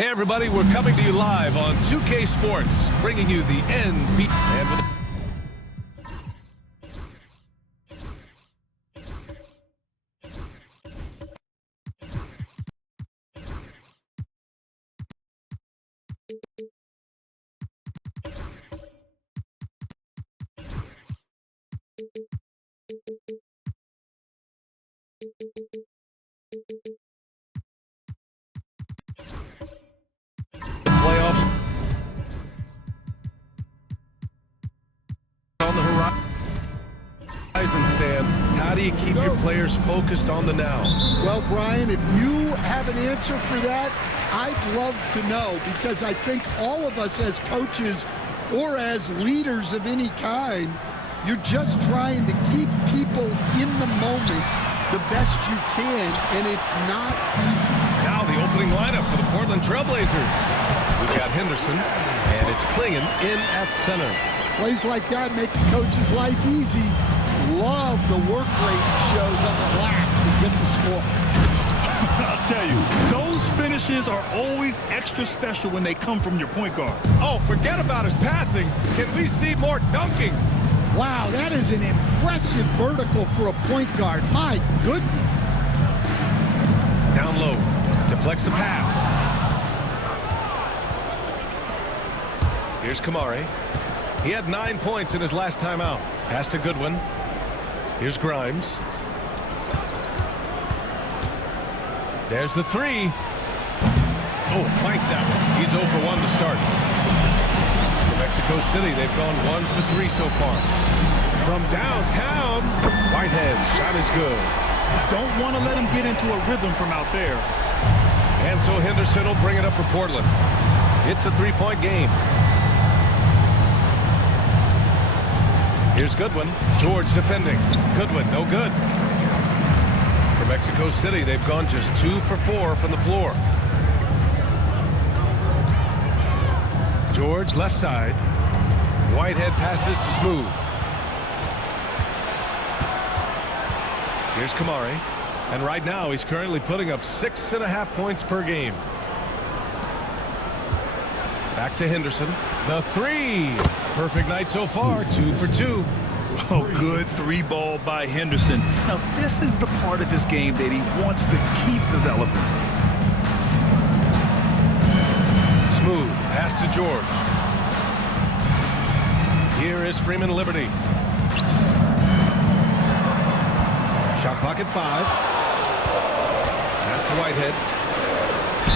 Hey everybody, we're coming to you live on 2K Sports, bringing you the NBA. And with playoffs on the horizon, Stan, how do you keep your players focused on the now? Well, Brian, if you have an answer for that, I'd love to know, because I think all of us as coaches or as leaders of any kind, you're just trying to keep people in the moment the best you can, and it's not easy. Now the opening lineup for the Portland Trailblazers. We've got Henderson, and it's Klingon in at center. Plays like that make a coach's life easy. Love the work rate he shows on the glass to get the score. I'll tell you, those finishes are always extra special when they come from your point guard. Oh, forget about his passing. Can we see more dunking? Wow, that is an impressive vertical for a point guard. My goodness. Down low, deflects the pass. Here's Kamari. He had 9 points in his last time out. Pass to Goodwin. Here's Grimes. There's the three. Oh, clanks that one. He's 0 for 1 to start. For Mexico City, they've gone 1 for 3 so far. From downtown, Whitehead, shot is good. Don't want to let him get into a rhythm from out there. And so Henderson will bring it up for Portland. It's a three-point game. Here's Goodwin. George defending. Goodwin, no good. For Mexico City, they've gone just 2 for 4 from the floor. George, left side. Whitehead passes to Smooth. Here's Kamari. And right now, he's currently putting up 6.5 points per game. Back to Henderson. The three. Perfect night so far. 2 for 2. Oh, good three ball by Henderson. Now, this is the part of his game that he wants to keep developing. Smooth. Pass to George. Here is Freeman Liberty. Shot clock at 5. Pass to Whitehead.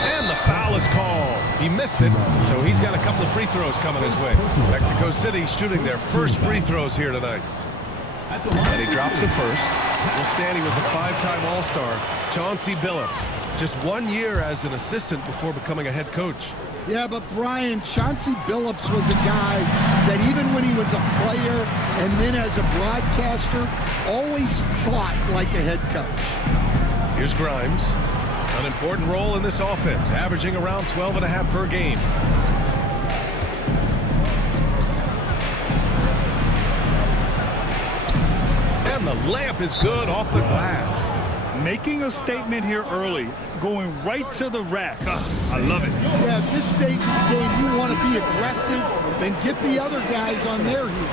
And the foul is called. He missed it, so he's got a couple of free throws coming his way. Mexico City shooting their first free throws here tonight. And he drops it first. Well, Stan, he was a 5-time All-Star. Chauncey Billups, just 1 year as an assistant before becoming a head coach. Yeah, but Brian, Chauncey Billups was a guy that even when he was a player and then as a broadcaster, always thought like a head coach. Here's Grimes. An important role in this offense, averaging around 12.5 per game. And the layup is good off the glass. Making a statement here early, going right to the rack. I love it. Yeah, at this stage of the game, you want to be aggressive and get the other guys on their heels.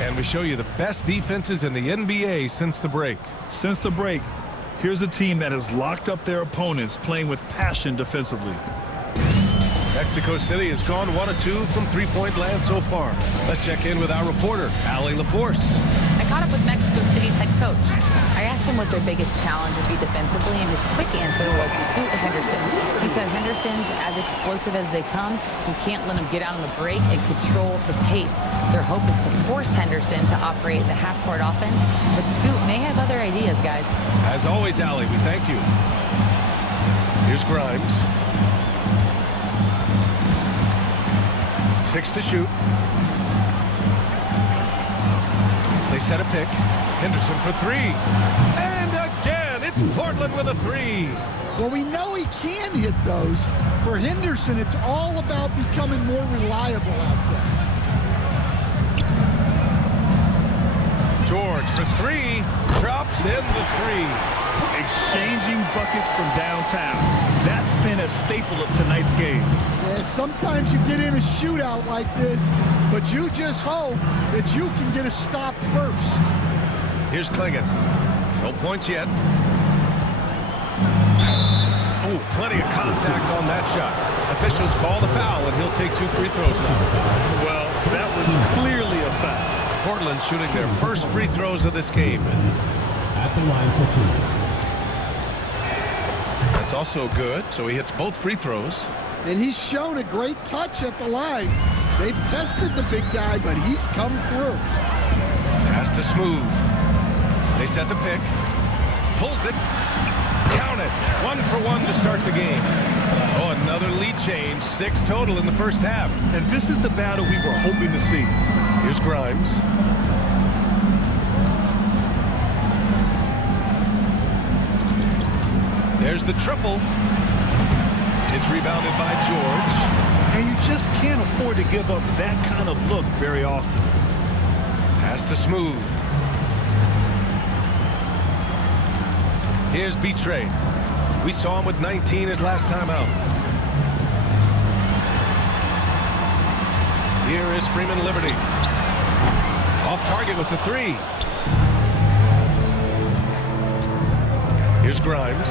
And we show you the best defenses in the NBA since the break. Since the break, here's a team that has locked up their opponents, playing with passion defensively. Mexico City has gone 1 of 2 from three-point land so far. Let's check in with our reporter, Allie LaForce. I caught up with Mexico City's head coach. I asked him what their biggest challenge would be defensively, and his quick answer was Scoot Henderson. He said Henderson's as explosive as they come. You can't let him get out on the break and control the pace. Their hope is to force Henderson to operate the half-court offense, but Scoot may have other ideas, guys. As always, Allie, we thank you. Here's Grimes. 6 to shoot. They set a pick. Henderson for 3. And again, it's Portland with a 3. Well, we know he can hit those. For Henderson, it's all about becoming more reliable out there. George for 3. Drops in the 3. Exchanging buckets from downtown. That's been a a staple of tonight's game. Yeah, sometimes you get in a shootout like this, but you just hope that you can get a stop first. Here's Klingon. No points yet. Oh, plenty of contact on that shot. Officials call the foul, and he'll take 2 free throws now. Well, that was clearly a foul. Portland shooting their first free throws of this game. At the line for 2. That's also good, so he hits both free throws. And he's shown a great touch at the line. They've tested the big guy, but he's come through. Has to Smooth. They set the pick. Pulls it. Count it. 1 for 1 to start the game. Oh, another lead change. 6 total in the first half. And this is the battle we were hoping to see. Here's Grimes. There's the triple. It's rebounded by George. And you just can't afford to give up that kind of look very often. Has to Smooth. Here's Betray. We saw him with 19 his last time out. Here is Freeman Liberty. Off target with the 3. Here's Grimes.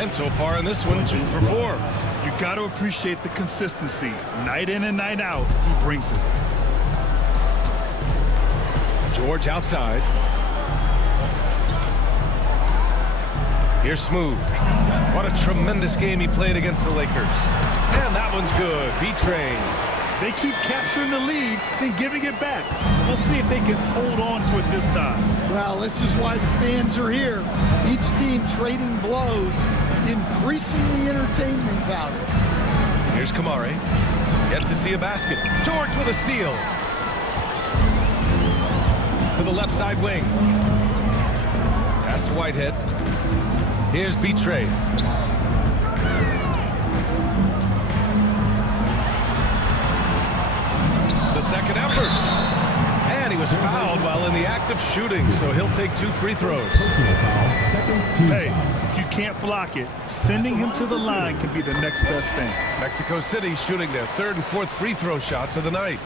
And so far in this one, 2 for 4. You got to appreciate the consistency. Night in and night out, he brings it. George outside. Here's Smooth. What a tremendous game he played against the Lakers. And that one's good. Betray. They keep capturing the lead, then giving it back. We'll see if they can hold on to it this time. Well, this is why the fans are here. Each team trading blows, increasing the entertainment value. Here's Kamari. Yet to see a basket. George with a steal. To the left side wing. Pass to Whitehead. Here's Betray. The second effort. And he was fouled while in the act of shooting, so he'll take 2 free throws. Hey, if you can't block it, sending him to the line can be the next best thing. Mexico City shooting their 3rd and 4th free throw shots of the night.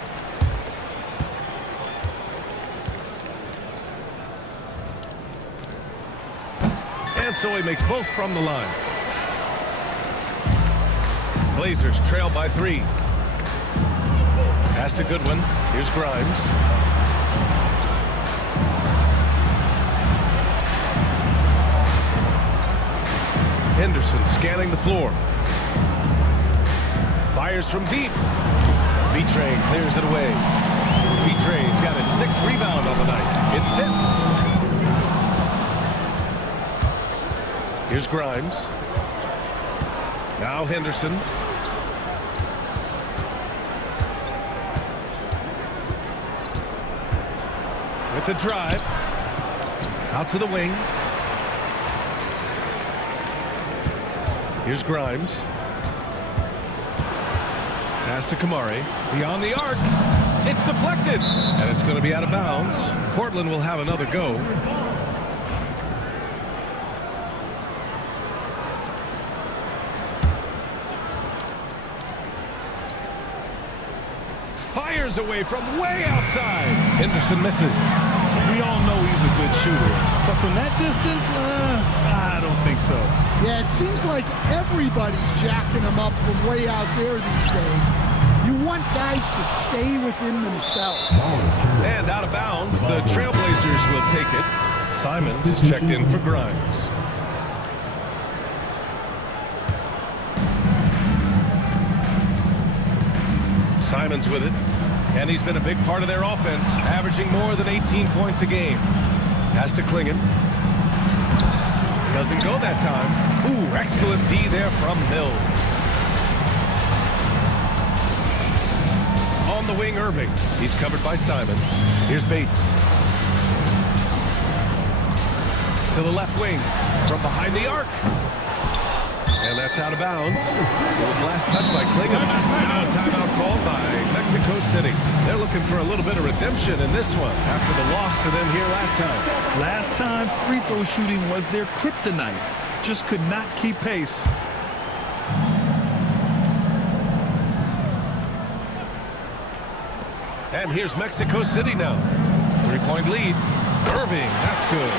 And so he makes both from the line. Blazers trail by 3. Pass to Goodwin. Here's Grimes. Henderson scanning the floor. Fires from deep. Betray clears it away. Betray's got his 6th rebound on the night. It's tipped. Here's Grimes. Now Henderson. With the drive. Out to the wing. Here's Grimes. Pass to Kamari. Beyond the arc. It's deflected. And it's going to be out of bounds. Portland will have another go. Fires away from way outside. Henderson misses. We all know he's a good shooter, but from that distance, I don't think so. Yeah, it seems like everybody's jacking him up from way out there these days. You want guys to stay within themselves. And out of bounds, the Trailblazers will take it. Simons is checked in for Grimes. Simons with it. And he's been a big part of their offense, averaging more than 18 points a game. Has to Klingon. Doesn't go that time. Ooh, excellent D there from Mills. On the wing, Irving. He's covered by Simons. Here's Bates. To the left wing. From behind the arc. And that's out of bounds. It was last touched by Klingon. Now a timeout called by Mexico City. They're looking for a little bit of redemption in this one after the loss to them here last time. Last time, free throw shooting was their kryptonite. Just could not keep pace. And here's Mexico City now. 3-point lead. Irving, that's good.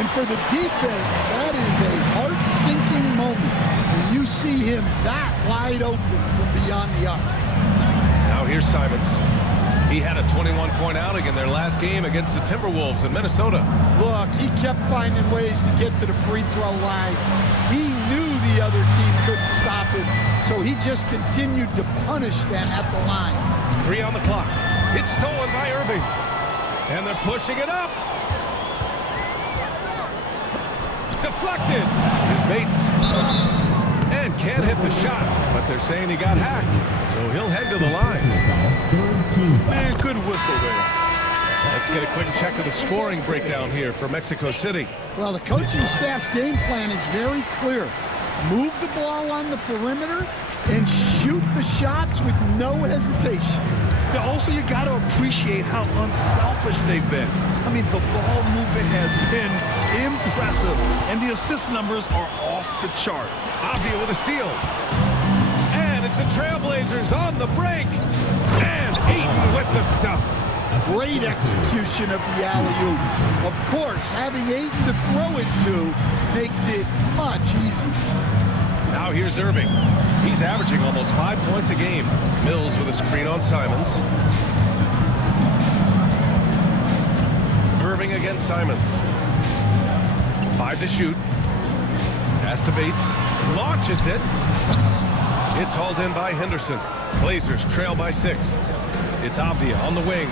And for the defense, that is a heart-sinking moment when you see him that wide open from beyond the arc. Now here's Simons. He had a 21-point outing in their last game against the Timberwolves in Minnesota. Look, he kept finding ways to get to the free throw line. He knew the other team couldn't stop him, so he just continued to punish them at the line. 3 on the clock. It's stolen by Irving. And they're pushing it up. Deflected. Here's Bates. And can't hit the shot, but they're saying he got hacked, so he'll head to the line. Man, good whistle there. Let's get a quick check of the scoring breakdown here for Mexico City. Well, the coaching staff's game plan is very clear. Move the ball on the perimeter and shoot the shots with no hesitation. Yeah, also, you got to appreciate how unselfish they've been. I mean, the ball movement has been impressive, and the assist numbers are off the chart. Avdia with a steal. And it's the Trailblazers on the break. And Ayton with the stuff. Great execution of the alley-oop. Of course, having Ayton to throw it to makes it much easier. Now here's Irving. He's averaging almost 5 points a game. Mills with a screen on Simons. Irving against Simons. 5 to shoot. Pass to Bates. Launches it. It's hauled in by Henderson. Blazers trail by 6. It's Avdia on the wing.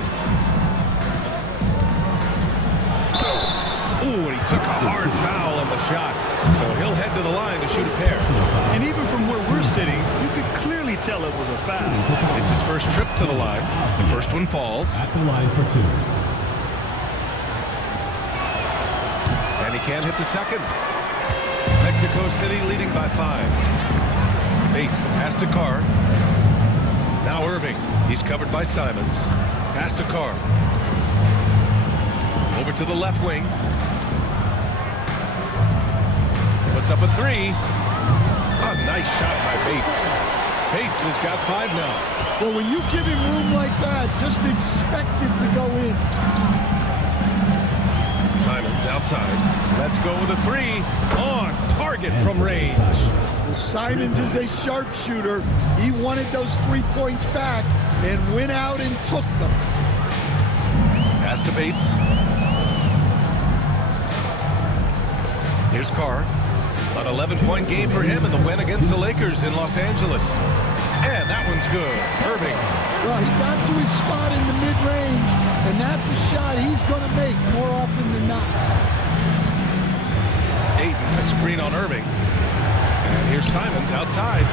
Ooh, and he took a hard foul on the shot. So he'll head to the line to shoot a pair. And even from where we're sitting, you could clearly tell it was a foul. It's his first trip to the line. The first one falls. At the line for 2. And he can't hit the second. Mexico City leading by 5. Bates, the pass to Carr. Now Irving. He's covered by Simons. Pass to Carr. Over to the left wing. Puts up a 3. A nice shot by Bates. Bates has got 5 now. Well, when you give him room like that, just expect it to go in. Simons outside. Let's go with a 3. On target from range. Well, Simons is a sharpshooter. He wanted those 3 points back and went out and took them. Pass to Bates. Here's Carr. An 11-point game for him in the win against the Lakers in Los Angeles. And that one's good. Irving. Well, he got to his spot in the mid-range, and that's a shot he's going to make more often than not. Ayton, a screen on Irving. And here's Simons outside.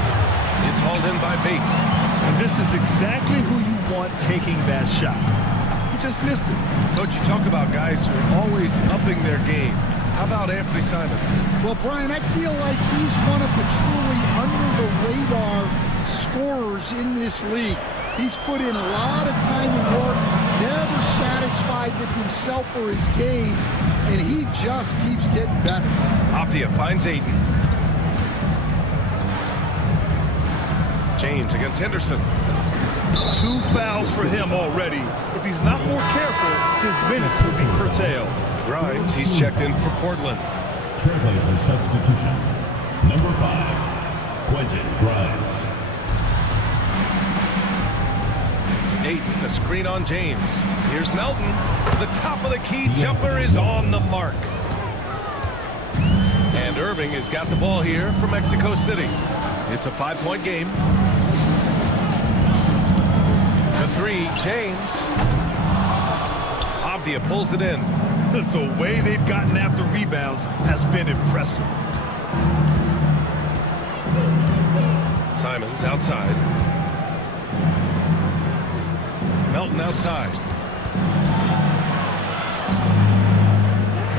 It's hauled in by Bates. And this is exactly who you want taking that shot. He just missed it. Coach, you talk about guys who are always upping their game. How about Anthony Simons? Well, Brian, I feel like he's one of the truly under-the-radar scorers in this league. He's put in a lot of time and work, never satisfied with himself or his game, and he just keeps getting better. Avdia finds Ayton. James against Henderson. 2 fouls for him already. If he's not more careful, his minutes will be curtailed. Grimes, he's checked in for Portland. Trailblazer substitution. Number 5, Quentin Grimes. Ayton, the screen on James. Here's Melton. The top of the key jumper is on the mark. And Irving has got the ball here for Mexico City. It's a 5-point game. The 3, James. Avdia pulls it in. The way they've gotten after rebounds has been impressive. Simons outside. Melton outside.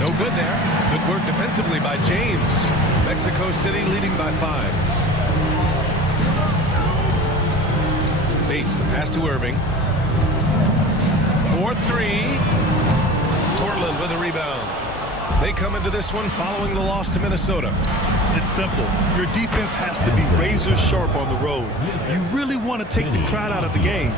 No good there. Good work defensively by James. Mexico City leading by 5. Bates, the pass to Irving. 4-3. Portland with a rebound. They come into this one following the loss to Minnesota. It's simple. Your defense has to be razor sharp on the road. You really want to take the crowd out of the game.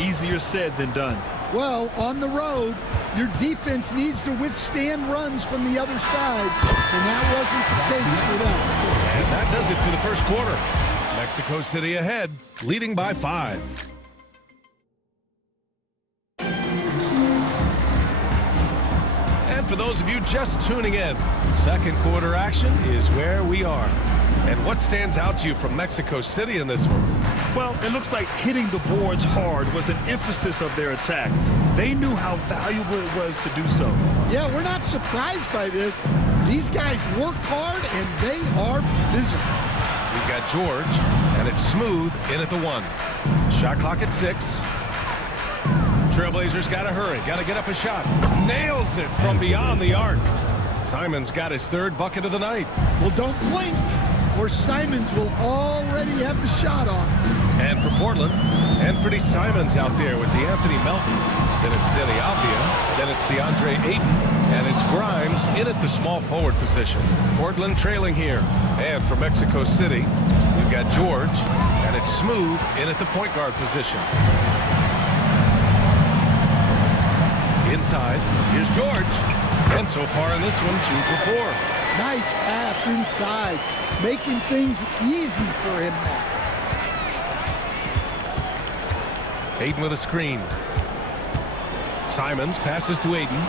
easier said than done. Well, on the road, your defense needs to withstand runs from the other side, and that wasn't the case for them. And that does it for the first quarter. Mexico City ahead, leading by 5. And for those of you just tuning in, second quarter action is where we are. And what stands out to you from Mexico City in this one? Well, it looks like hitting the boards hard was an emphasis of their attack. They knew how valuable it was to do so. Yeah, we're not surprised by this. These guys work hard, and they are physical. We've got George, and it's Smooth in at the 1. Shot clock at 6. Trailblazers got to hurry, got to get up a shot. Nails it from beyond the arc. Simons got his 3rd bucket of the night. Well, don't blink, or Simons will already have the shot off. And for Portland, Anthony Simons out there with the Anthony Melton. Then it's Denny Avdia, then it's DeAndre Ayton, and it's Grimes in at the small forward position. Portland trailing here. And for Mexico City, we've got George, and it's Smooth in at the point guard position. Inside, here's George. And so far in this one, 2 for 4. Nice pass inside, making things easy for him now. Ayton with a screen. Simons passes to Ayton.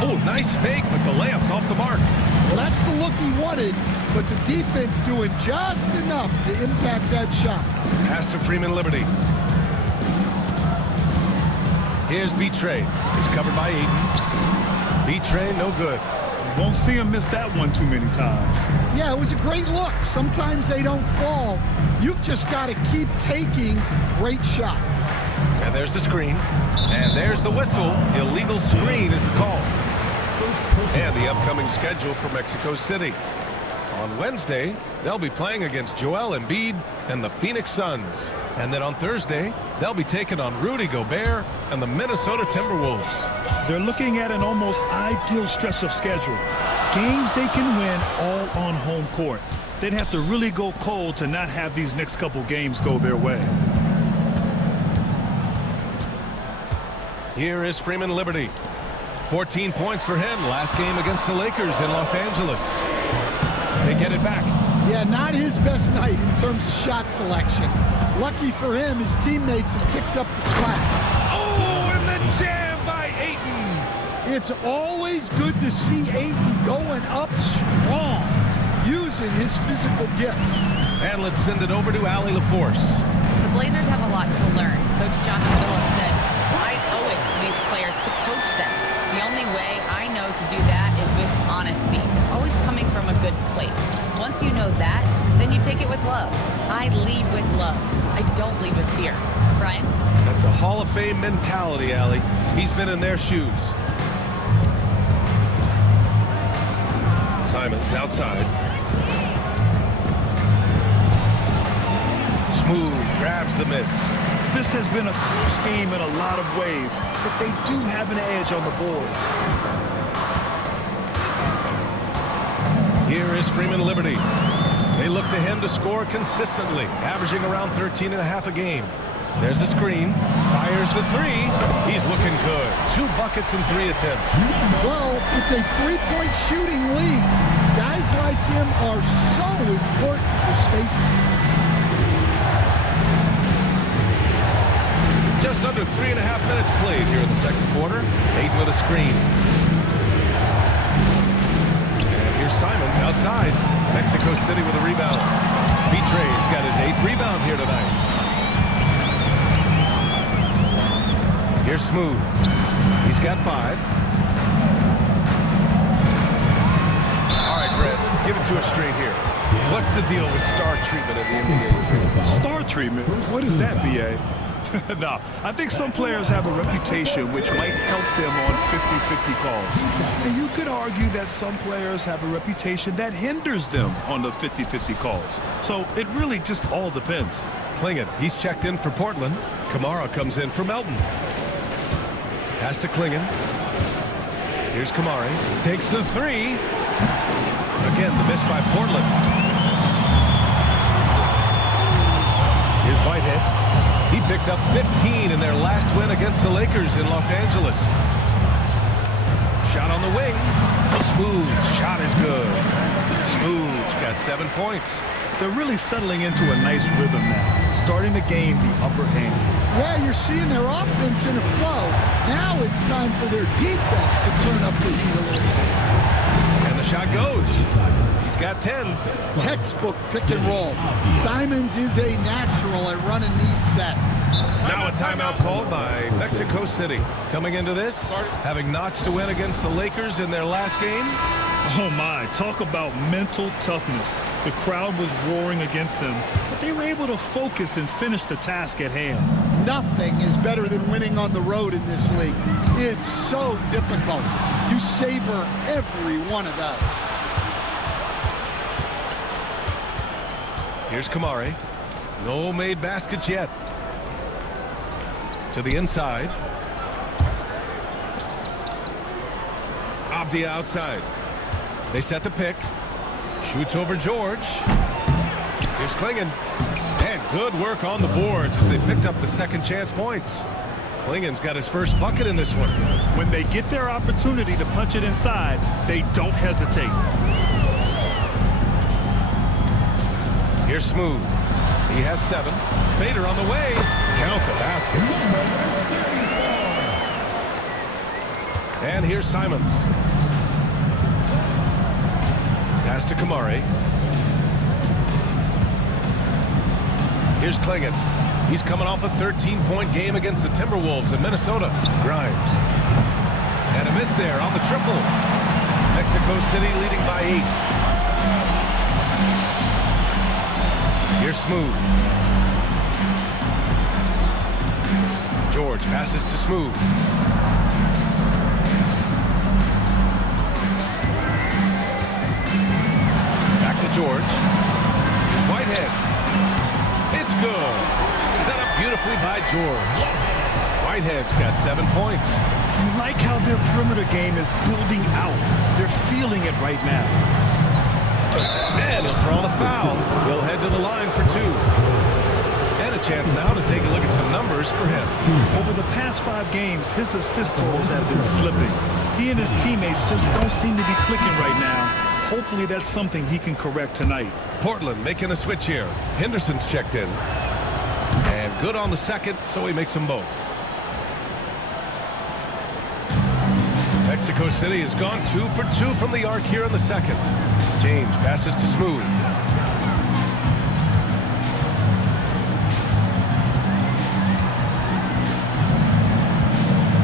Oh, nice fake, but the layup's off the mark. Well, that's the look he wanted, but the defense doing just enough to impact that shot. Pass to Freeman Liberty. Here's B-Trey. It's covered by Ayton. B-Trey, no good. Won't see him miss that one too many times. Yeah, it was a great look. Sometimes they don't fall. You've just got to keep taking great shots. And there's the screen. And there's the whistle. Illegal screen is the call. And the upcoming schedule for Mexico City. On Wednesday, they'll be playing against Joel Embiid and the Phoenix Suns. And then on Thursday, they'll be taking on Rudy Gobert and the Minnesota Timberwolves. They're looking at an almost ideal stretch of schedule. Games they can win all on home court. They'd have to really go cold to not have these next couple games go their way. Here is Freeman Liberty. 14 points for him last game against the Lakers in Los Angeles. They get it back. Yeah, not his best night in terms of shot selection. Lucky for him, his teammates have picked up the slack. Oh, and the jam by Ayton. It's always good to see Ayton going up strong, using his physical gifts. And let's send it over to Allie LaForce. The Blazers have a lot to learn. Coach Johnson Phillips said, I owe it to these players to coach them. The only way I know to do that is with honesty. It's always coming from a good place. Once you know that, then you take it with love. I lead with love. I don't lead with fear. Brian? That's a Hall of Fame mentality, Allie. He's been in their shoes. Simons outside. Smooth grabs the miss. This has been a close game in a lot of ways, but they do have an edge on the boards. Here is Freeman Liberty. They look to him to score consistently, averaging around 13.5 a game. There's a screen. Fires the 3. He's looking good. 2 buckets and 3 attempts. Well, it's a three-point shooting league. Guys like him are so important for spacing. Just under 3.5 minutes played here in the second quarter. Ayton with a screen. And here's Simons outside. Mexico City with a rebound. B-Trey's got his 8th rebound here tonight. Here's Smooth. He's got 5. All right, Brett, give it to us straight here. What's the deal with star treatment in the NBA? Star treatment? What is that, B.A.? No, I think some players have a reputation which might help them on 50-50 calls. And you could argue that some players have a reputation that hinders them on the 50-50 calls. So it really just all depends. Clingan, he's checked in for Portland. Kamara comes in for Melton. Pass to Clingan. Here's Kamari. Takes the 3. Again, the miss by Portland. Here's Whitehead. He picked up 15 in their last win against the Lakers in Los Angeles. Shot on the wing. Smooth shot is good. Smooth's got 7 points. They're really settling into a nice rhythm now, starting to gain the upper hand. Yeah, you're seeing their offense in a flow. Now it's time for their defense to turn up the heat a little bit. And the shot goes. He's got 10. Textbook pick and roll. Simons is a natural at running these sets. Now a timeout called by Mexico City. Coming into this, having notched a win against the Lakers in their last game. Oh my, talk about mental toughness. The crowd was roaring against them, but they were able to focus and finish the task at hand. Nothing is better than winning on the road in this league. It's so difficult. You savor every one of those. Here's Kamari. No made baskets yet. To the inside. Avdia outside. They set the pick. Shoots over George. Here's Klingon. And good work on the boards as they picked up the second chance points. Klingon's got his first bucket in this one. When they get their opportunity to punch it inside, they don't hesitate. Here's Smooth. He has 7. Fader on the way. Count the basket. And here's Simons. Pass to Kamari. Here's Klingon. He's coming off a 13-point game against the Timberwolves in Minnesota. Grimes. And a miss there on the triple. Mexico City leading by 8. Here's Smooth. George passes to Smooth. Back to George. Here's Whitehead. It's good. Set up beautifully by George. Whitehead's got 7 points. You like how their perimeter game is building out. They're feeling it right now. And he'll draw the foul. He'll head to the line for 2. And a chance now to take a look at some numbers for him. Over the past 5 games, his assist totals have been slipping. He and his teammates just don't seem to be clicking right now. Hopefully that's something he can correct tonight. Portland making a switch here. Henderson's checked in. And good on the second, so he makes them both. Mexico City has gone 2 for 2 from the arc here in the second. James passes to Smooth.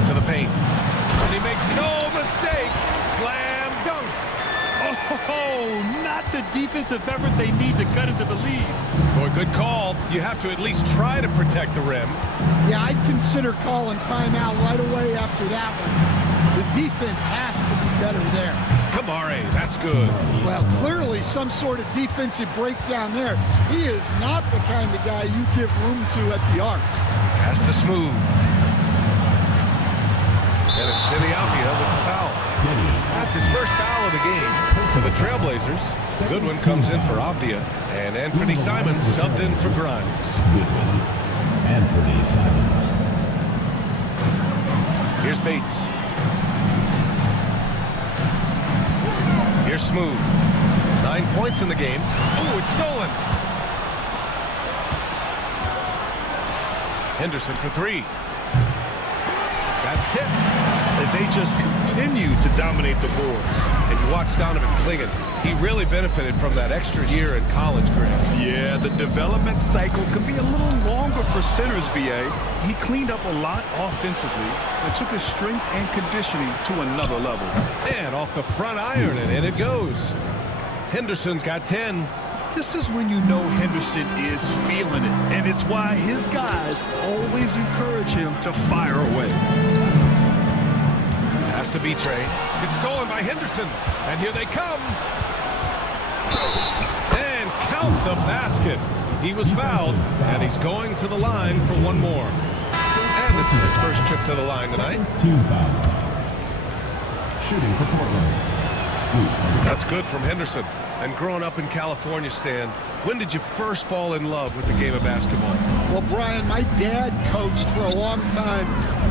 To the paint. And he makes no mistake. Slam dunk. Oh, not the defensive effort they need to cut into the lead. Boy, good call. You have to at least try to protect the rim. Yeah, I'd consider calling timeout right away after that one. The defense has to be better there. Kamari, that's good. Well, clearly some sort of defensive breakdown there. He is not the kind of guy you give room to at the arc. Pass to Smooth. And it's Denny Avdia with the foul. That's his first foul of the game for the Trailblazers. Goodwin comes in for Avdia. And Anthony Simons subbed in for Grimes. Goodwin. Anthony Simons. Here's Bates. Here's Smooth. 9 points in the game. Oh, it's stolen. Henderson for 3. That's tipped. They just continue to dominate the boards. And you watch Donovan Klingon. He really benefited from that extra year in college, Greg. Yeah, the development cycle can be a little longer for centers, BA. He cleaned up a lot offensively and took his strength and conditioning to another level. And off the front iron, and in it goes. Henderson's got 10. This is when you know Henderson is feeling it, and it's why his guys always encourage him to fire away. Pass to B-Train. It's stolen by Henderson. And here they come. And count the basket. He was fouled, and he's going to the line for one more. And this is his first trip to the line tonight. 2 foul. Shooting for Portland. Scoot. That's good from Henderson. And growing up in California, Stan, when did you first fall in love with the game of basketball? Well, Brian, my dad coached for a long time,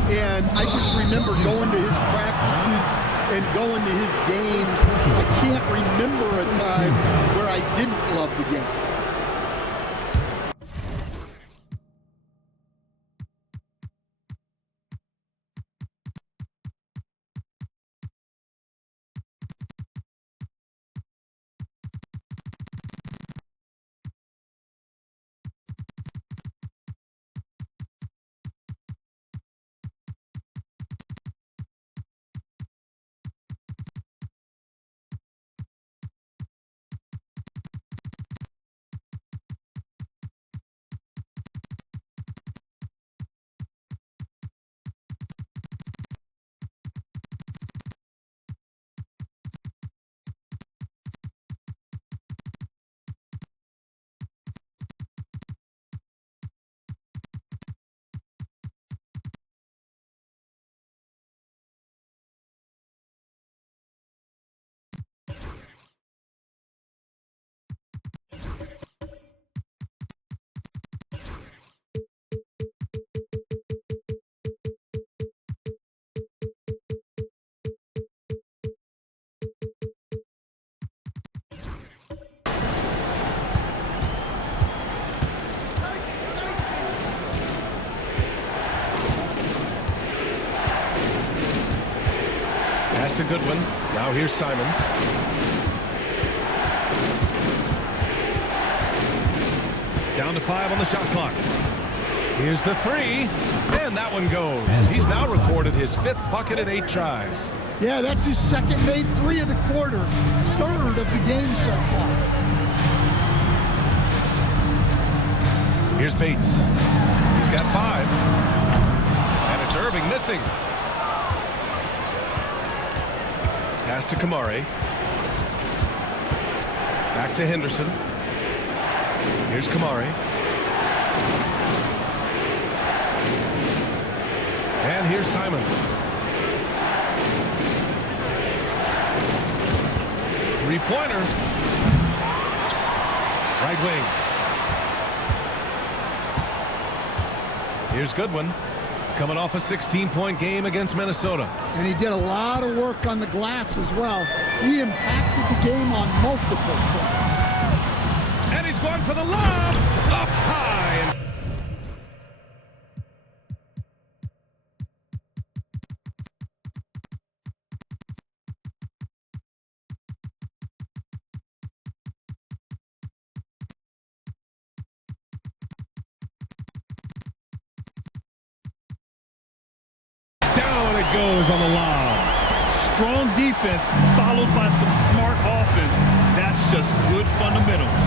and I just remember going to his practices and going to his games. I can't remember a time where I didn't love the game. Pass to Goodwin. Now here's Simons. Down to 5 on the shot clock. Here's the 3, and that one goes. He's now recorded his 5th bucket in 8 tries. Yeah, that's his second made 3 of the quarter, 3rd of the game so far. Here's Bates. He's got 5. And it's Irving missing. Pass to Kamari. Back to Henderson. Here's Kamari. And here's Simons. 3-pointer. Right wing. Here's Goodwin. Coming off a 16-point game against Minnesota. And he did a lot of work on the glass as well. He impacted the game on multiple fronts. And he's going for the lob. Up high. Goes on the lob. Strong defense followed by some smart offense. That's just good fundamentals.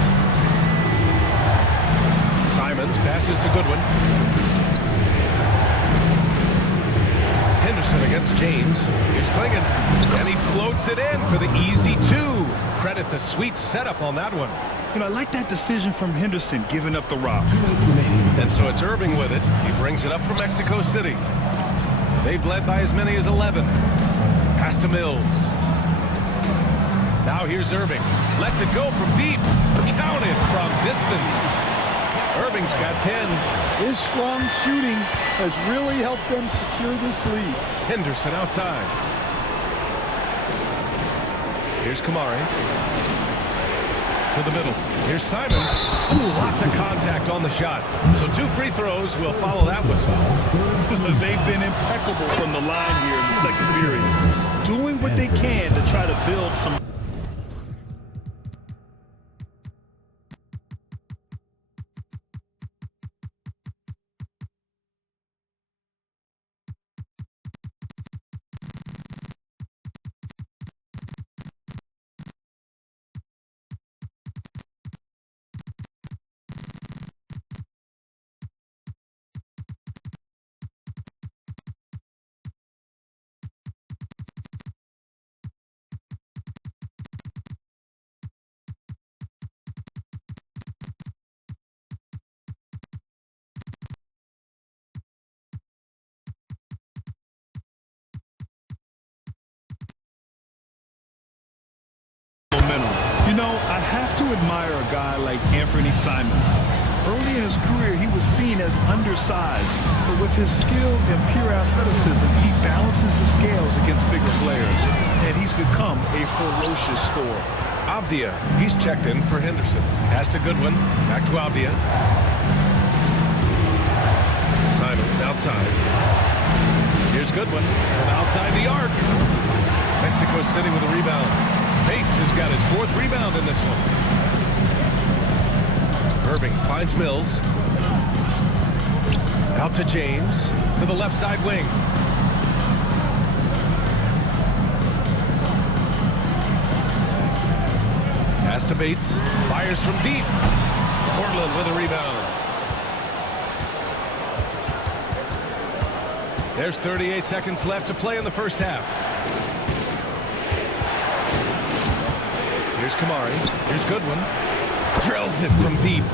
Simons passes to Goodwin. Henderson against James. Here's Klingon. And he floats it in for the easy 2. Credit the sweet setup on that one. You know, I like that decision from Henderson, giving up the rob. And so it's Irving with it. He brings it up from Mexico City. They've led by as many as 11. Pass to Mills. Now here's Irving. Lets it go from deep. Counted from distance. Irving's got 10. His strong shooting has really helped them secure this lead. Henderson outside. Here's Kamari. To the middle. Here's Simons. Ooh, lots of contact on the shot. So 2 free throws will follow that whistle. They've been impeccable from the line here in the second period. Doing what they can to try to build some... have to admire a guy like Anthony Simons. Early in his career, he was seen as undersized, but with his skill and pure athleticism, he balances the scales against bigger players, and he's become a ferocious scorer. Avdia, he's checked in for Henderson. Pass to Goodwin, back to Avdia. Simons outside. Here's Goodwin from outside the arc. Mexico City with a rebound. Bates has got his 4th rebound in this one. Irving finds Mills. Out to James. To the left side wing. Pass to Bates. Fires from deep. Portland with a rebound. There's 38 seconds left to play in the first half. Here's Kamari. Here's Goodwin. Drills it from deep.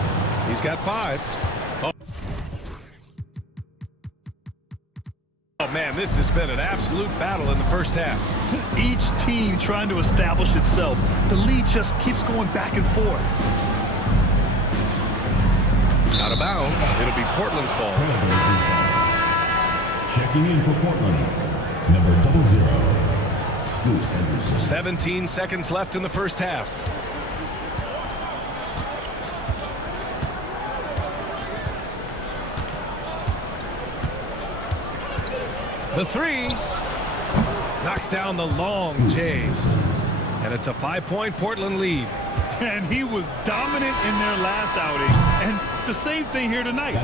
He's got 5. Oh, man, this has been an absolute battle in the first half. Each team trying to establish itself. The lead just keeps going back and forth. Out of bounds. It'll be Portland's ball. Checking in for Portland, number 00, Scoot Henderson. 17 seconds left in the first half. The 3 knocks down the long J, and it's a 5-point Portland lead. And he was dominant in their last outing, and the same thing here tonight.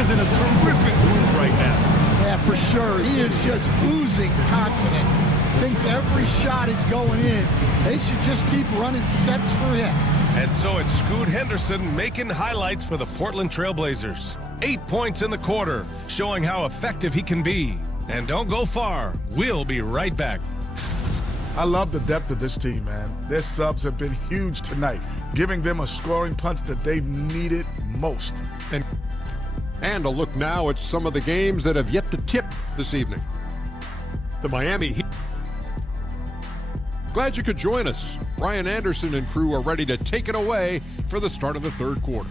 In a terrific move right now. Yeah, for sure. He is just oozing confidence. Thinks every shot is going in. They should just keep running sets for him. And so it's Scoot Henderson making highlights for the Portland Trailblazers. 8 points in the quarter, showing how effective he can be. And don't go far. We'll be right back. I love the depth of this team, man. Their subs have been huge tonight, giving them a scoring punch that they've needed most. And a look now at some of the games that have yet to tip this evening. The Miami Heat. Glad you could join us. Brian Anderson and crew are ready to take it away for the start of the third quarter.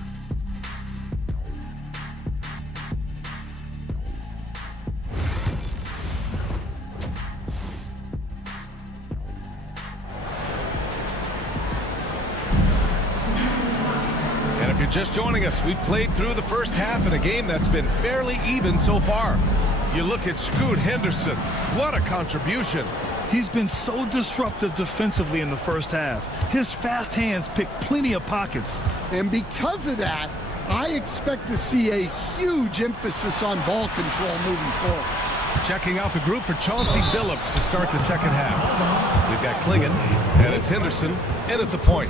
Just joining us, we've played through the first half in a game that's been fairly even so far. You look at Scoot Henderson, what a contribution. He's been so disruptive defensively in the first half. His fast hands pick plenty of pockets. And because of that, I expect to see a huge emphasis on ball control moving forward. Checking out the group for Chauncey Billups to start the second half. We've got Klingon, and it's Henderson in at the point.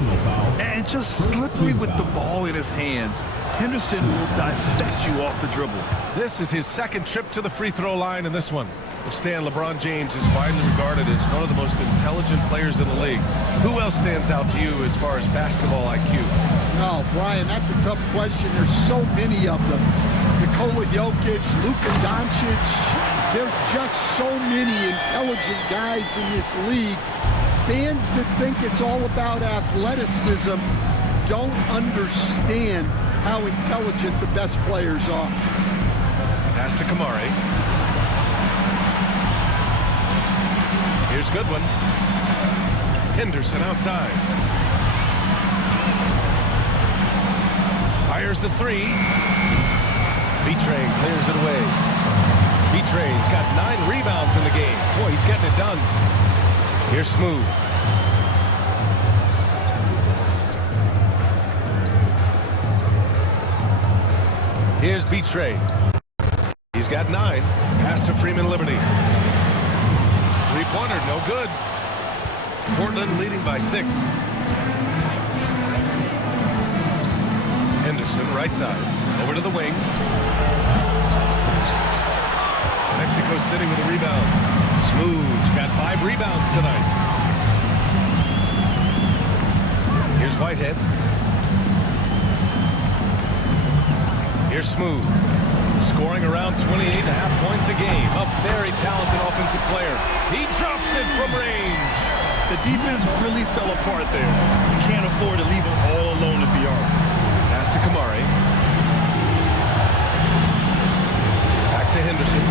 And just slippery with the ball in his hands. Henderson will dissect you off the dribble. This is his second trip to the free throw line in this one. Stan, LeBron James is widely regarded as one of the most intelligent players in the league. Who else stands out to you as far as basketball IQ? No, Brian, that's a tough question. There's so many of them. Nikola Jokic, Luka Doncic. There's just so many intelligent guys in this league. Fans that think it's all about athleticism don't understand how intelligent the best players are. Pass to Kamari. Here's Goodwin. Henderson outside. Fires the 3. B-Train clears it away. B-Train's got 9 rebounds in the game. Boy, he's getting it done. Here's Smooth. Here's B-Train. He's got 9. Pass to Freeman Liberty. Three-pointer, no good. Portland leading by 6. Henderson, right side. Over to the wing. Mexico City with a rebound. Smooth's got 5 rebounds tonight. Here's Whitehead. Here's Smooth. Scoring around 28.5 points a game. A very talented offensive player. He drops it from range. The defense really fell apart there. You can't afford to leave them all alone at the arc. Pass to Kamari. Back to Henderson.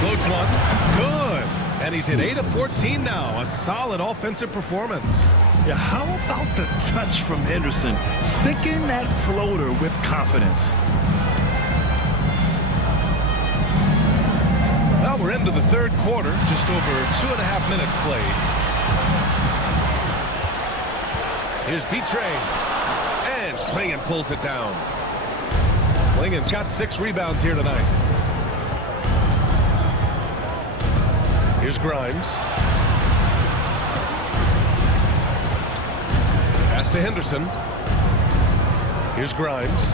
Floats one. Good. And he's hit 8 of 14 now. A solid offensive performance. Yeah, how about the touch from Henderson? Sinking that floater with confidence. Well, we're into the third quarter. Just over 2.5 minutes played. Here's B-Train. And Klingon pulls it down. Klingon's got 6 rebounds here tonight. Here's Grimes. Pass to Henderson. Here's Grimes.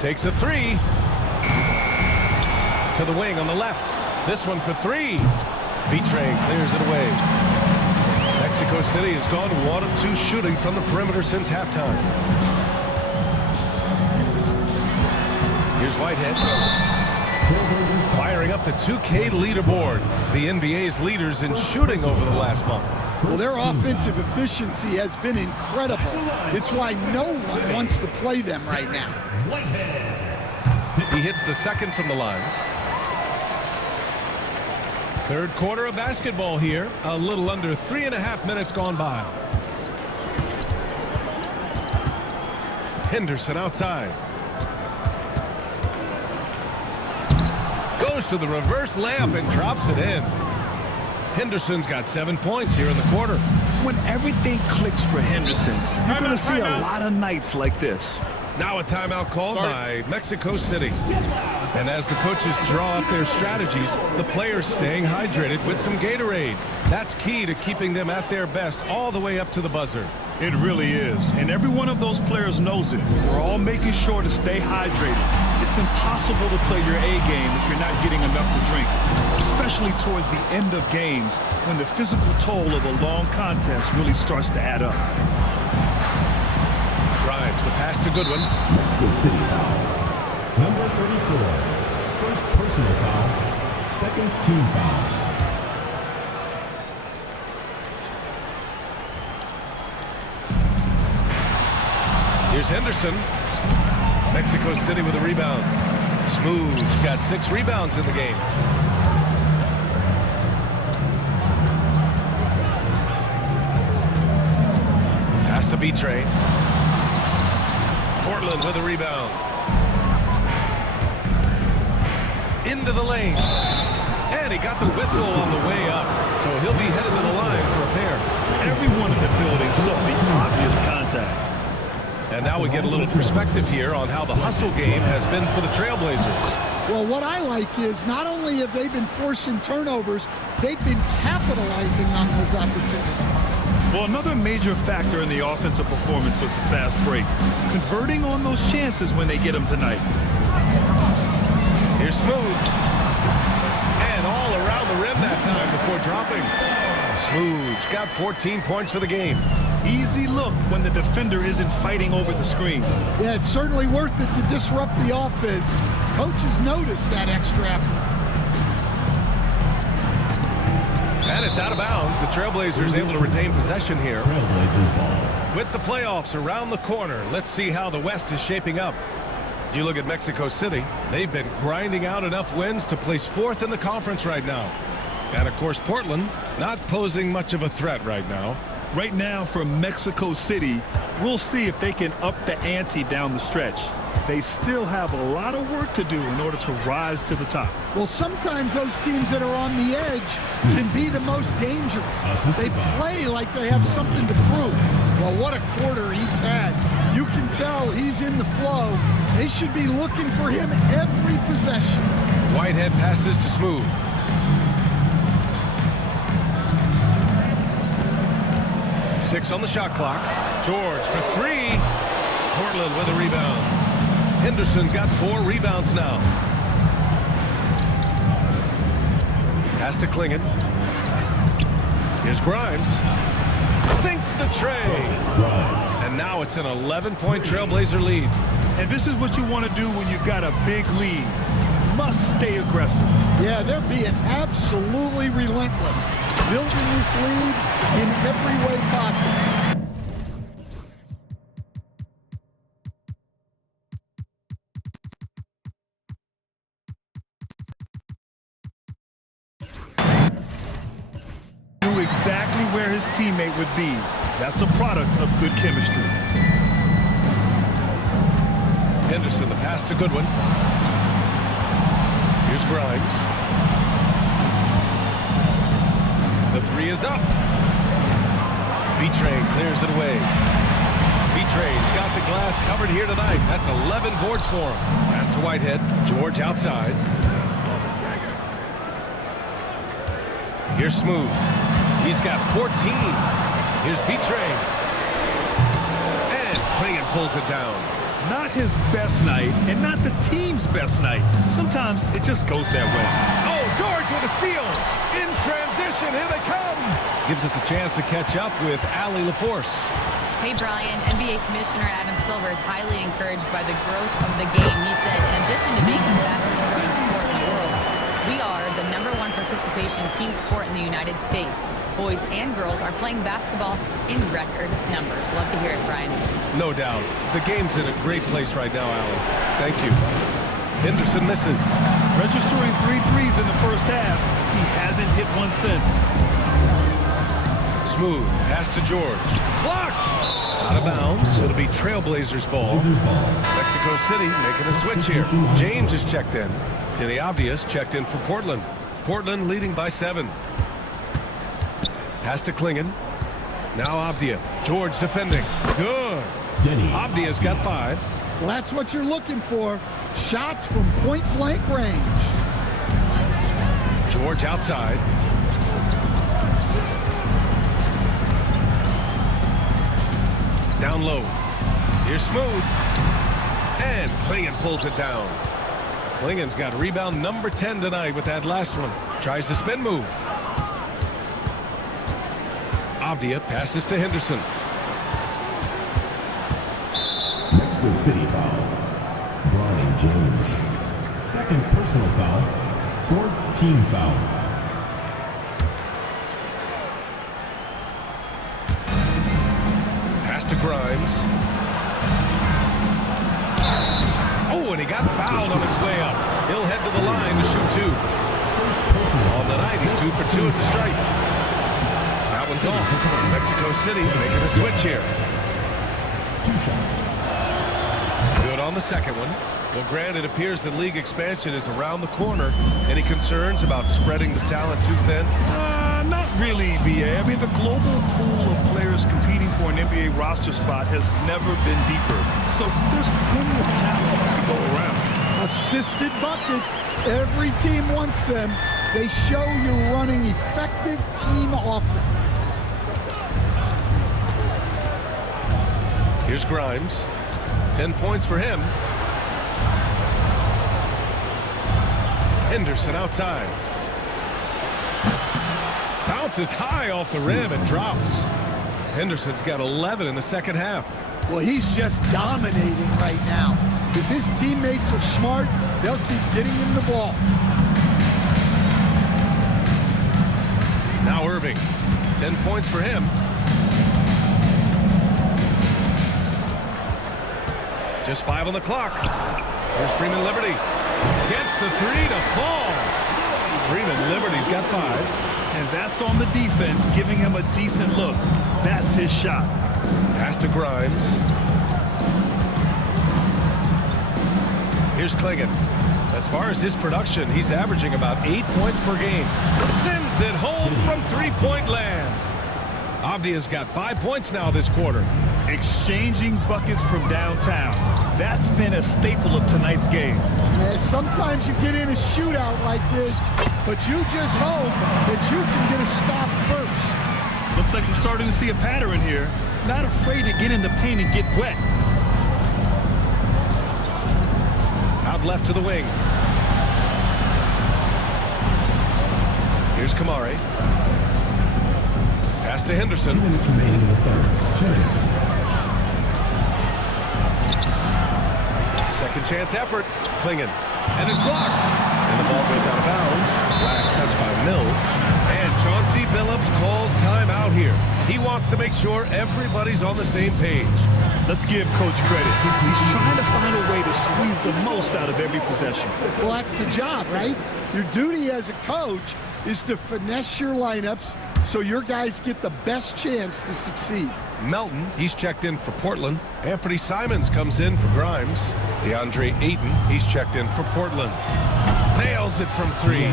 Takes a 3. To the wing on the left. This one for 3. B-Train clears it away. Mexico City has gone 1 of 2 shooting from the perimeter since halftime. Here's Whitehead. Firing up the 2K leaderboard. The NBA's leaders in shooting over the last month. Well, their offensive efficiency has been incredible. It's why no one wants to play them right now. He hits the second from the line. Third quarter of basketball here. A little under 3.5 minutes gone by. Henderson outside. Goes to the reverse layup and drops it in. Henderson's got 7 points here in the quarter. When everything clicks for Henderson, you're going to see a lot of nights like this. Now a timeout called by Mexico City. And as the coaches draw up their strategies, the players staying hydrated with some Gatorade. That's key to keeping them at their best all the way up to the buzzer. It really is. And every one of those players knows it. We're all making sure to stay hydrated. It's impossible to play your A game if you're not getting enough to drink, especially towards the end of games when the physical toll of a long contest really starts to add up. Grimes, the pass to Goodwin. Mexico City foul. Number 34. First personal foul. Second team foul. Here's Henderson. Mexico City with a rebound. Smooth's got 6 rebounds in the game. Pass to B-Train. Portland with a rebound. Into the lane. And he got the whistle on the way up. So he'll be headed to the line for a pair. Everyone in the building saw the obvious contact. And now we get a little perspective here on how the hustle game has been for the Trailblazers. Well, what I like is not only have they been forcing turnovers, they've been capitalizing on those opportunities. Well, another major factor in the offensive performance was the fast break. Converting on those chances when they get them tonight. Here's Smooth. And all around the rim that time before dropping. Smooth's got 14 points for the game. Easy look when the defender isn't fighting over the screen. Yeah, it's certainly worth it to disrupt the offense. Coaches notice that extra effort. And it's out of bounds. The Trailblazers able to retain possession here. Trailblazers ball. With the playoffs around the corner, let's see how the West is shaping up. You look at Mexico City. They've been grinding out enough wins to place 4th in the conference right now. And, of course, Portland not posing much of a threat right now. Right now for Mexico City, we'll see if they can up the ante down the stretch. They still have a lot of work to do in order to rise to the top. Well, sometimes those teams that are on the edge can be the most dangerous. They play like they have something to prove. Well, what a quarter he's had. You can tell he's in the flow. They should be looking for him every possession. Whitehead passes to Smooth. Six on the shot clock. George for three. Portland with a rebound. Henderson's got 4 rebounds now. Pass to Klingon. Here's Grimes. Sinks the tray. And now it's an 11-point Trailblazer lead. And this is what you want to do when you've got a big lead. Must stay aggressive. Yeah, they're being absolutely relentless, building this lead in every way possible. Knew exactly where his teammate would be. That's a product of good chemistry. Henderson, the pass to Goodwin. Here's Grimes. The three is up. B-Train clears it away. B-Train's got the glass covered here tonight. That's 11 boards for him. Pass to Whitehead. George outside. Here's Smooth. He's got 14. Here's B-Train. And Klingon pulls it down. Not his best night, and not the team's best night. Sometimes it just goes that way. Oh, George with a steal. In transition, here they come. Gives us a chance to catch up with Allie LaForce. Hey, Brian, NBA Commissioner Adam Silver is highly encouraged by the growth of the game. He said, in addition to being the fastest growing sport in the world, we are the #1 participation team sport in the United States. Boys and girls are playing basketball in record numbers. Love to hear it, Brian. No doubt. The game's in a great place right now, Allie. Thank you. Henderson misses. Registering 3 threes in the first half. He hasn't hit one since. Smooth. Pass to George. Blocked. Out of bounds. It'll be Trailblazers ball. Mexico City making a switch here. James is checked in. Denny Obvious checked in for Portland. Portland leading by 7. Pass to Klingon. Now Avdia. George defending. Good. Avdia's got 5. Well, that's what you're looking for. Shots from point-blank range. George outside. Down low. Here's Smooth. And Klingon pulls it down. Klingon's got rebound number 10 tonight with that last one. Tries the spin move. Avdia passes to Henderson. Mexico City foul. Bronny James. 2nd personal foul. 4th team foul. Pass to Grimes. Oh, and he got fouled on his way up. He'll head to the line to shoot 2. On the night, he's 2 for 2 at the stripe. That one's off. Mexico City making a switch here. 2 shots. Good on the second one. Well, Grant, it appears that league expansion is around the corner. Any concerns about spreading the talent too thin? Not really, BA. I mean, the global pool of players competing for an NBA roster spot has never been deeper. So there's plenty of talent to go around. Assisted buckets. Every team wants them. They show you're running effective team offense. Here's Grimes. 10 points for him. Henderson outside. Bounces high off the rim and drops. Henderson's got 11 in the second half. Well, he's just dominating right now. If his teammates are smart, they'll keep getting him the ball. Now Irving. 10 points for him. Just 5 on the clock. Here's Freeman Liberty. Gets the 3 to fall. Freeman Liberty's got 5. And that's on the defense, giving him a decent look. That's his shot. Pass to Grimes. Here's Klingon. As far as his production, he's averaging about 8 points per game. Sends it home from 3-point land. Avdia's got 5 points now this quarter. Exchanging buckets from downtown. That's been a staple of tonight's game. Yeah, sometimes you get in a shootout like this, but you just hope that you can get a stop first. Looks like I'm starting to see a pattern here. Not afraid to get in the paint and get wet. Out left to the wing. Here's Kamari. Pass to Henderson. 2 minutes remaining in the third. 2 minutes. Second chance effort. Klingon. And it's blocked. And the ball goes out of bounds. Last touch by Mills. And Chauncey Billups calls timeout here. He wants to make sure everybody's on the same page. Let's give Coach credit. He's trying to find a way to squeeze the most out of every possession. Well, that's the job, right? Your duty as a coach is to finesse your lineups so your guys get the best chance to succeed. Melton, he's checked in for Portland. Anthony Simons comes in for Grimes. DeAndre Ayton, he's checked in for Portland. Nails it from 3.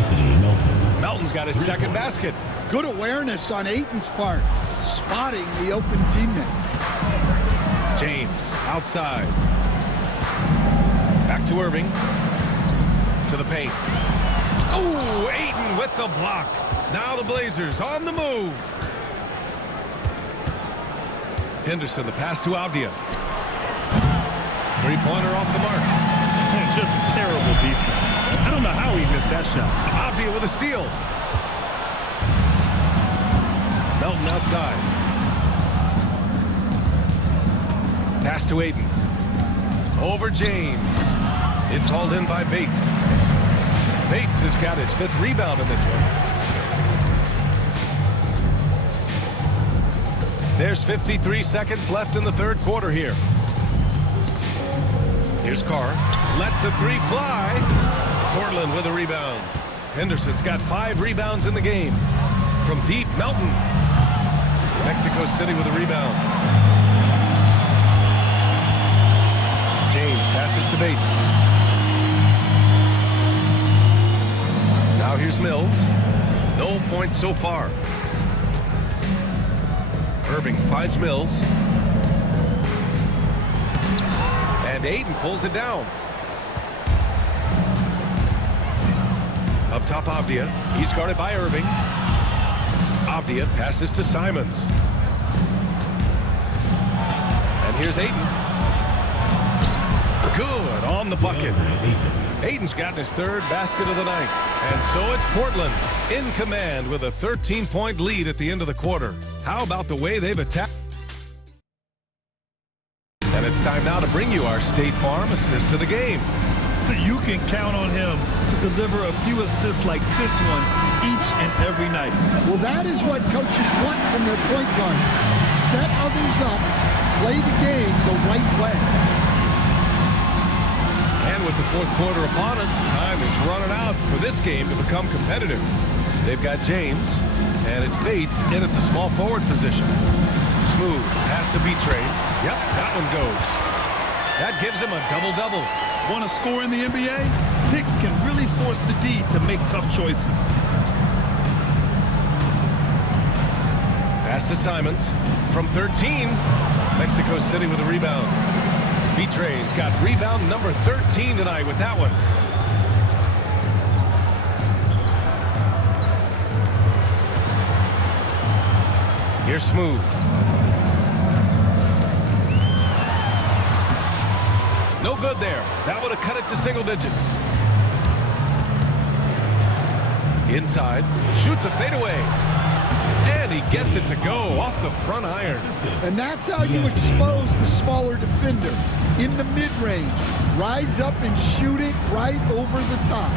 Melton's got his second basket. Good awareness on Ayton's part, spotting the open teammate. James, outside. Back to Irving. To the paint. Oh, Ayton with the block. Now the Blazers on the move. Henderson, the pass to Avdia. Three-pointer off the mark. Just terrible defense. I don't know how he missed that shot. Avdia with a steal. Melton outside. Pass to Ayton. Over James. It's hauled in by Bates. Bates has got his 5th rebound in this one. There's 53 seconds left in the third quarter here. Here's Carr. Lets the 3 fly. Portland with a rebound. Henderson's got 5 rebounds in the game. From deep, Melton. Mexico City with a rebound. James passes to Bates. Now here's Mills. No points so far. Irving finds Mills. And Ayton pulls it down. Up top, Avdia. He's guarded by Irving. Avdia passes to Simons. And here's Ayton. Good on the bucket. Ayton's gotten his 3rd basket of the night. And so it's Portland in command with a 13-point lead at the end of the quarter. How about the way they've attacked? And it's time now to bring you our State Farm assist to the game. You can count on him to deliver a few assists like this one each and every night. Well, that is what coaches want from their point guard. Set others up, play the game the right way. And with the fourth quarter upon us, time is running out for this game to become competitive. They've got James, and it's Bates in at the small forward position. Smooth, pass to B-Train. Yep, that one goes. That gives him a double-double. Want to score in the NBA? Picks can really force the D to make tough choices. Pass to Simons. From 13, Mexico City with a rebound. B-Train's got rebound number 13 tonight with that one. Here's Smooth. No good there. That would have cut it to single digits. Inside. Shoots a fadeaway. And he gets it to go off the front iron. And that's how you expose the smaller defender. In the mid-range. Rise up and shoot it right over the top.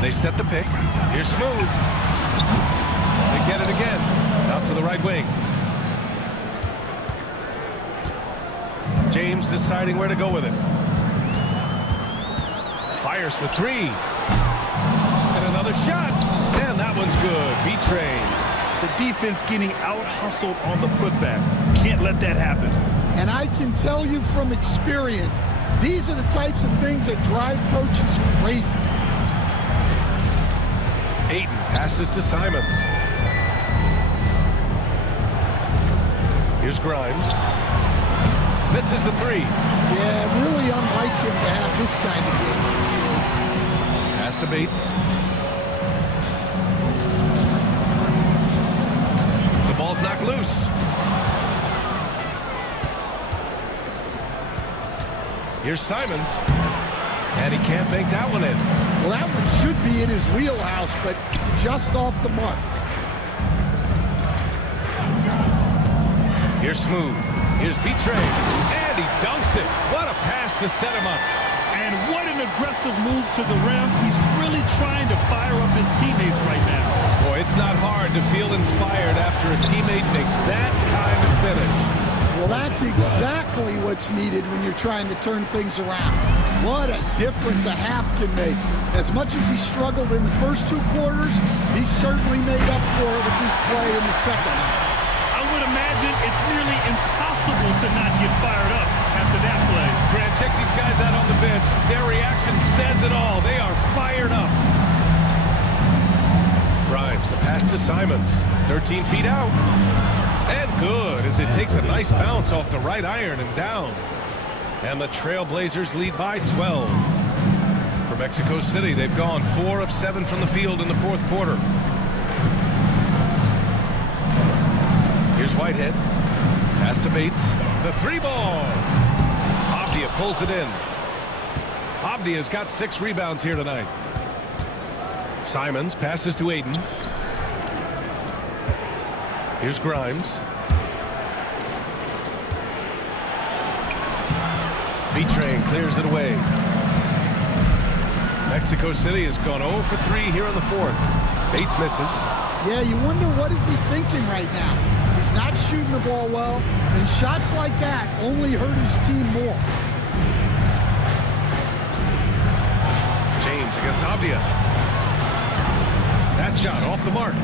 They set the pick. Here's Smooth. They get it again. Out to the right wing. James deciding where to go with it. Fires for 3. And another shot. And that one's good. B-Train. The defense getting out-hustled on the putback. Can't let that happen. And I can tell you from experience, these are the types of things that drive coaches crazy. Ayton passes to Simons. Here's Grimes. Misses the three. Yeah, really unlike him to have this kind of game. Pass to Bates. The ball's knocked loose. Here's Simons. And he can't make that one in. Well, that one should be in his wheelhouse, but just off the mark. Here's Smooth. Here's B-Train. And he dunks it. What a pass to set him up. And what an aggressive move to the rim. He's really trying to fire up his teammates right now. Boy, it's not hard to feel inspired after a teammate makes that kind of finish. Well, that's exactly what's needed when you're trying to turn things around. What a difference a half can make. As much as he struggled in the first 2 quarters, he certainly made up for it with his play in the second half. I would imagine it's nearly impossible to not get fired up after that play. Grant, check these guys out on the bench. Their reaction says it all. They are fired up. Grimes, the pass to Simons. 13 feet out. And good, as it takes a nice bounce off the right iron and down. And the Trailblazers lead by 12. For Mexico City, they've gone 4 of 7 from the field in the 4th quarter. Here's Whitehead. Pass to Bates. The 3-ball. Avdia pulls it in. Avdia's got 6 rebounds here tonight. Simons passes to Ayton. Here's Grimes. B-Train clears it away. Mexico City has gone 0 for 3 here in the 4th. Bates misses. Yeah, you wonder what is he thinking right now. He's not shooting the ball well, and shots like that only hurt his team more. James against Avdia. That shot off the mark.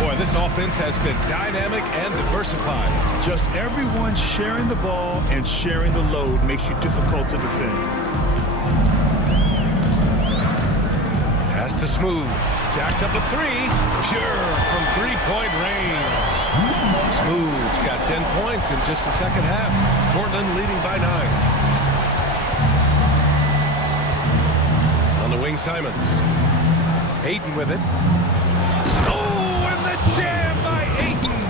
Boy, this offense has been dynamic and diversified. Just everyone sharing the ball and sharing the load makes you difficult to defend. Pass to Smooth. Jacks up a 3. Pure from 3-point range. Smooth's got 10 points in just the second half. Portland leading by 9. On the wing, Simons. Ayton with it. Jam by Ayton.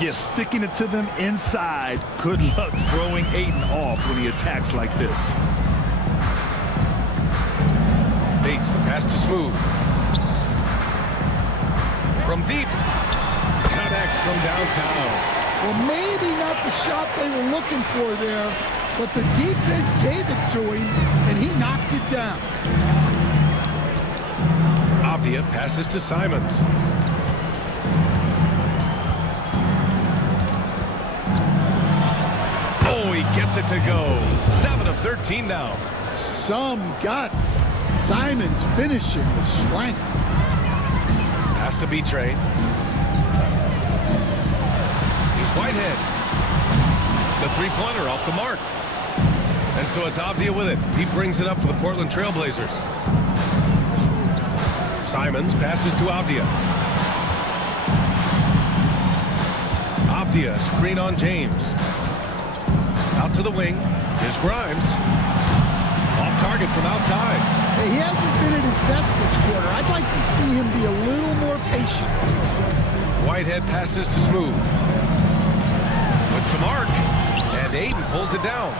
Yeah, sticking it to them inside. Good luck throwing Ayton off when he attacks like this. Bates, the pass to Smooth. From deep. Connects from downtown. Well, maybe not the shot they were looking for there, but the defense gave it to him, and he knocked it down. Avdia passes to Simons. Gets it to go. 7 of 13 now. Some guts. Simons finishing with strength. Pass to B-Train. Here's Whitehead. The 3-pointer off the mark. And so it's Avdia with it. He brings it up for the Portland Trailblazers. Simons passes to Avdia. Avdia, screen on James. Out to the wing. Here's Grimes. Off target from outside. Hey, he hasn't been at his best this quarter. I'd like to see him be a little more patient. Whitehead passes to Smooth. Puts a mark. And Ayton pulls it down.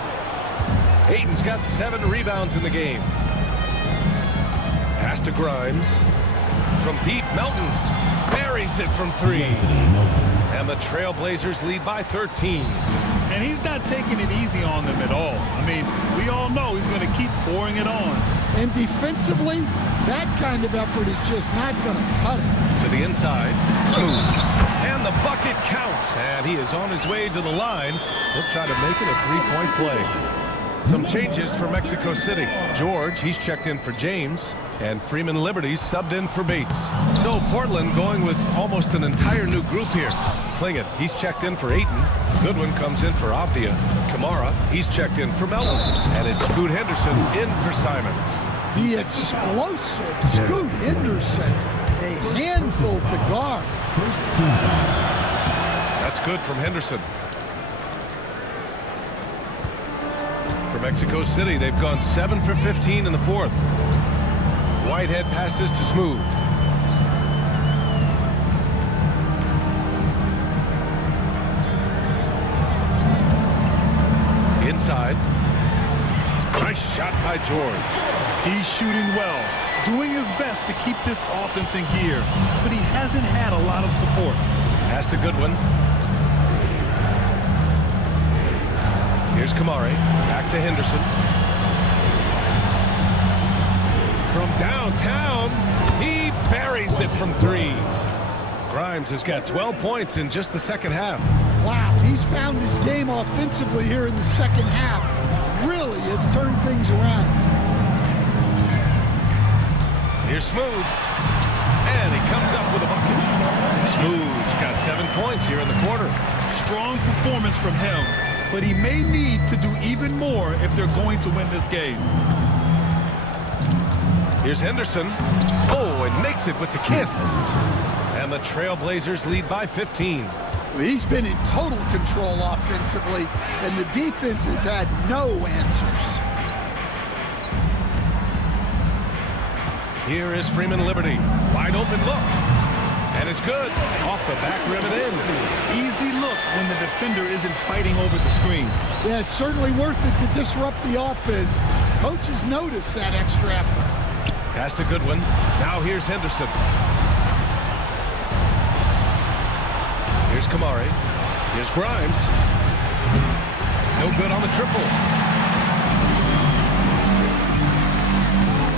Ayton's got 7 rebounds in the game. Pass to Grimes. From deep, Melton buries it from 3. And the Trailblazers lead by 13. And he's not taking it easy on them at all. I mean, we all know he's going to keep pouring it on. And defensively, that kind of effort is just not going to cut it. To the inside, Smooth. And the bucket counts. And he is on his way to the line. He'll try to make it a 3-point play. Some changes for Mexico City. George, he's checked in for James. And Freeman Liberty's subbed in for Bates. So Portland going with almost an entire new group here. Klingett, he's checked in for Ayton. Goodwin comes in for Avdia. Kamara, he's checked in for Melton. And it's Scoot Henderson in for Simons. The explosive Scoot Henderson. A handful to guard. First team. That's good from Henderson. For Mexico City, they've gone 7 for 15 in the fourth. Whitehead passes to Smooth. Inside. Nice shot by George. He's shooting well, doing his best to keep this offense in gear, but he hasn't had a lot of support. Pass to Goodwin. Here's Kamari. Back to Henderson. From downtown, he buries it from threes. Grimes has got 12 points in just the second half. Wow, he's found his game offensively here in the second half. Really has turned things around. Here's Smooth. And he comes up with a bucket. Smooth's got 7 points here in the quarter. Strong performance from him, but he may need to do even more if they're going to win this game. Here's Henderson. Oh, and makes it with the kiss. And the Trailblazers lead by 15. He's been in total control offensively, and the defense has had no answers. Here is Freeman Liberty. Wide open look. And it's good. Off the back rim and in. Easy look when the defender isn't fighting over the screen. Yeah, it's certainly worth it to disrupt the offense. Coaches notice that extra effort. Pass to Goodwin. Now here's Henderson. Here's Kamari. Here's Grimes. No good on the triple.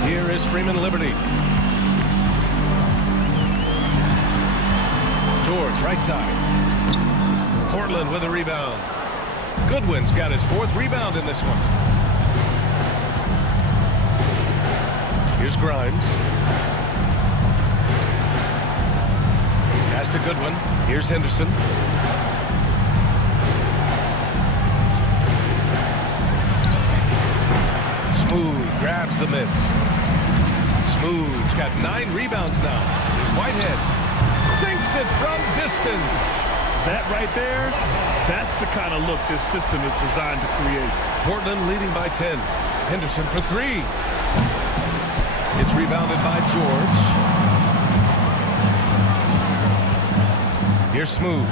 Here is Freeman Liberty. George, right side. Portland with a rebound. Goodwin's got his 4th rebound in this one. Here's Grimes. Pass to Goodwin. Here's Henderson. Smooth grabs the miss. Smooth's got 9 rebounds now. Here's Whitehead. Sinks it from distance. That right there, that's the kind of look this system is designed to create. Portland leading by 10. Henderson for 3. It's rebounded by George. Here's Smooth.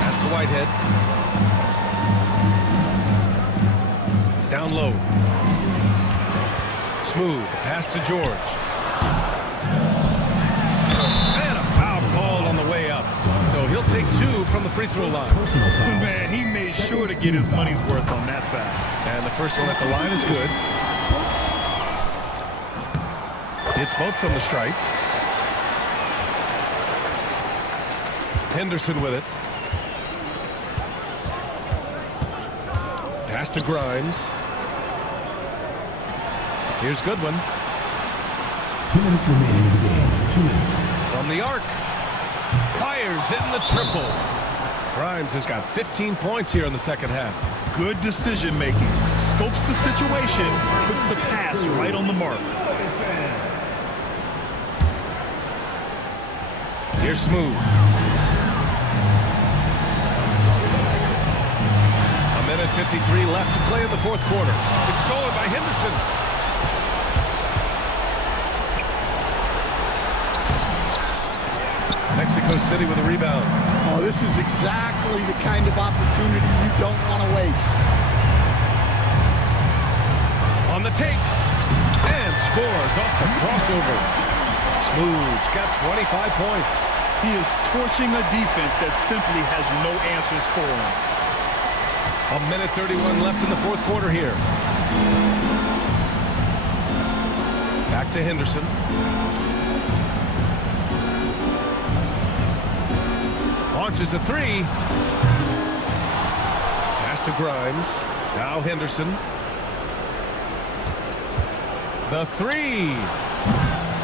Pass to Whitehead. Down low. Smooth. Pass to George. And a foul called on the way up. So he'll take 2 from the free throw line. Man, he made sure to get his money's worth on that foul. And the first one at the line is good. It's both from the stripe. Henderson with it. Pass to Grimes. Here's Goodwin. 2 minutes remaining in the game. 2 minutes. From the arc. Fires in the triple. Grimes has got 15 points here in the second half. Good decision making. Scopes the situation, puts the pass right on the mark. Here's Smooth. A minute 53 left to play in the fourth quarter. It's stolen by Henderson. Mexico City with a rebound. Oh, this is exactly the kind of opportunity you don't want to waste. On the take. And scores off the crossover. Smooth's got 25 points. He is torching a defense that simply has no answers for him. A minute 31 left in the fourth quarter here. Back to Henderson. Launches a 3. Pass to Grimes. Now Henderson. The 3.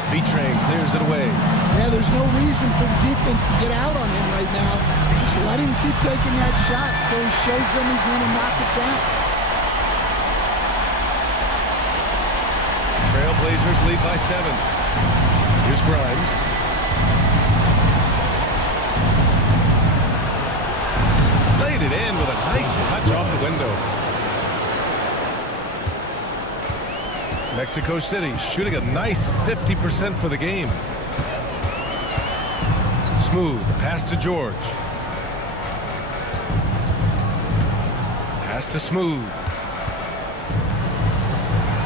B-Train clears it away. Yeah, there's no reason for the defense to get out on him right now. Just let him keep taking that shot until he shows them he's going to knock it down. Trailblazers lead by 7. Here's Grimes. Played it in with a nice touch off the window. Mexico City shooting a nice 50% for the game. Smooth pass to George. Pass to Smooth.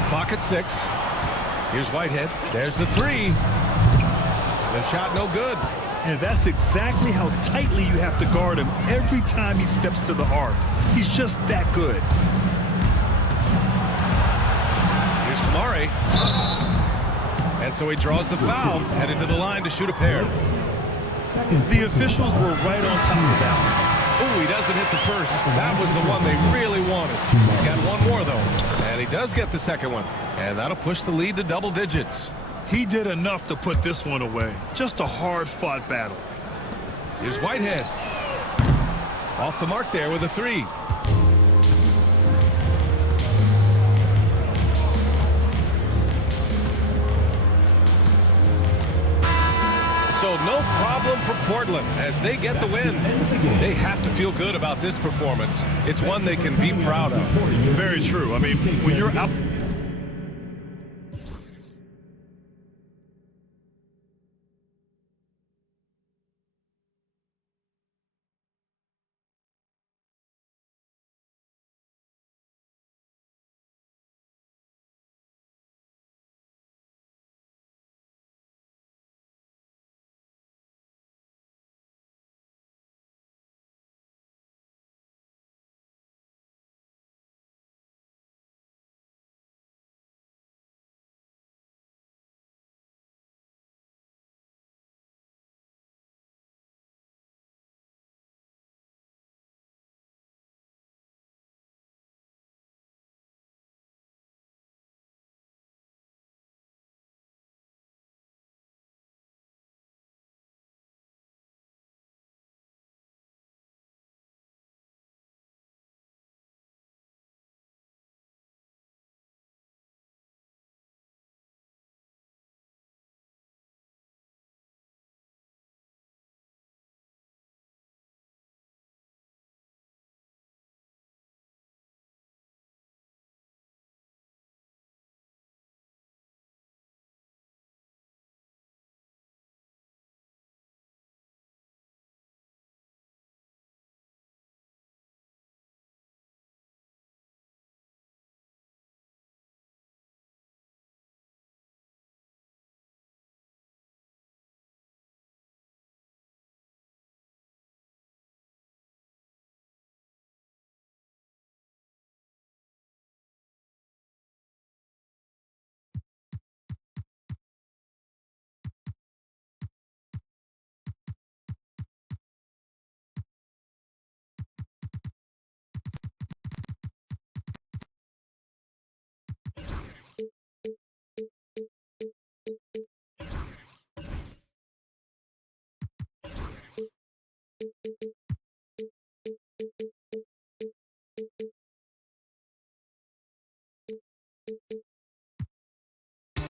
Clock at 6. Here's Whitehead. There's the 3. The shot no good. And that's exactly how tightly you have to guard him every time he steps to the arc. He's just that good. Here's Kamari. And so he draws the foul, headed to the line to shoot a pair. The officials were right on top of that one. Oh, he doesn't hit the first. That was the one they really wanted. He's got one more, though. And he does get the second one. And that'll push the lead to double digits. He did enough to put this one away. Just a hard-fought battle. Here's Whitehead. Off the mark there with a 3. So no problem for Portland as they get the win. They have to feel good about this performance. It's one they can be proud of. Very true. I mean, when you're up